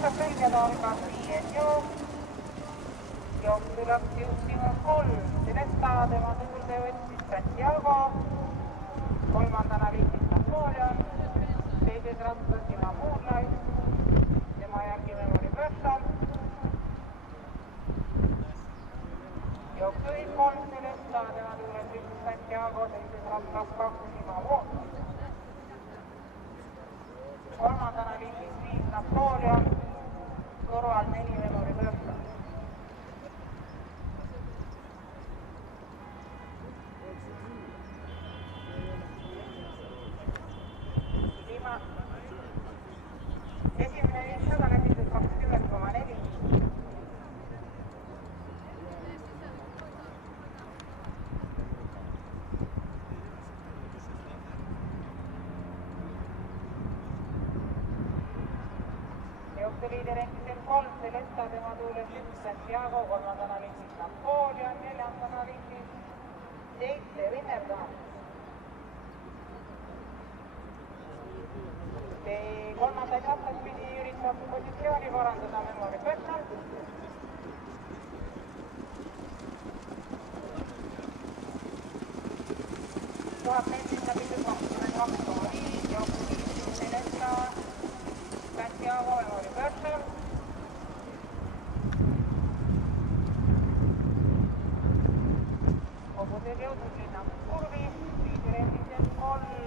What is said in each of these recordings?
Belgia algas 5 jook. Jook tuleb juhtima 3. Celesta, tema tuurde võttis Santiago. Kolmandana viitis Napoleon. Teises rattas Ima Moonlight. Tema järgi Memory Person. Jook juhib 3 Celesta, tema tuurde viitis Santiago. Teises rattas 2 Ima Moonlight. Kolmandana viitis 5 Napoleon. Kõrval 4 Memory Person. Esimene 500 läbitud 20,4. Liider endiselt 3 Celesta, tema tuules 1 Santiago, kolmandana viitis Napoleon, neljandana viitis 7 Vinnerdahl. Kolmandaid rattas pidi üritab positsiooni parandada Memory Person. Tuhab meetrit läbitud 22,5, jook 5 Celesta, Santiago, Memory Person. Kogusel jõudnud linna kurvi, liider endiselt 3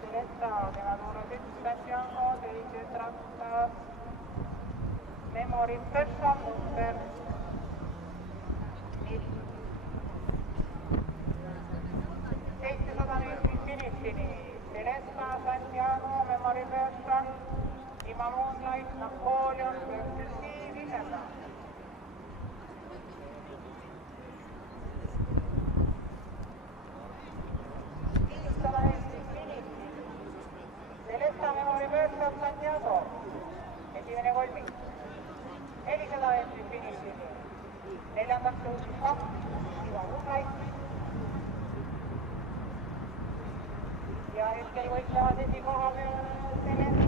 Celesta, tema tuules 1 Santiago, teises rattas Memory Person number 4. 700 meetrit finišini. Celesta, Santiago, Memory Person, Ima Moonlight, Napoleon, Versus Vinnerdahl. Celesta, Memory Person, Santiago, esimene kolmik. 400 meetrit finišini. Neljandaks tõusis 2 Ima Moonlight. Ja hetkel võitlevad esikoha peal Celesta.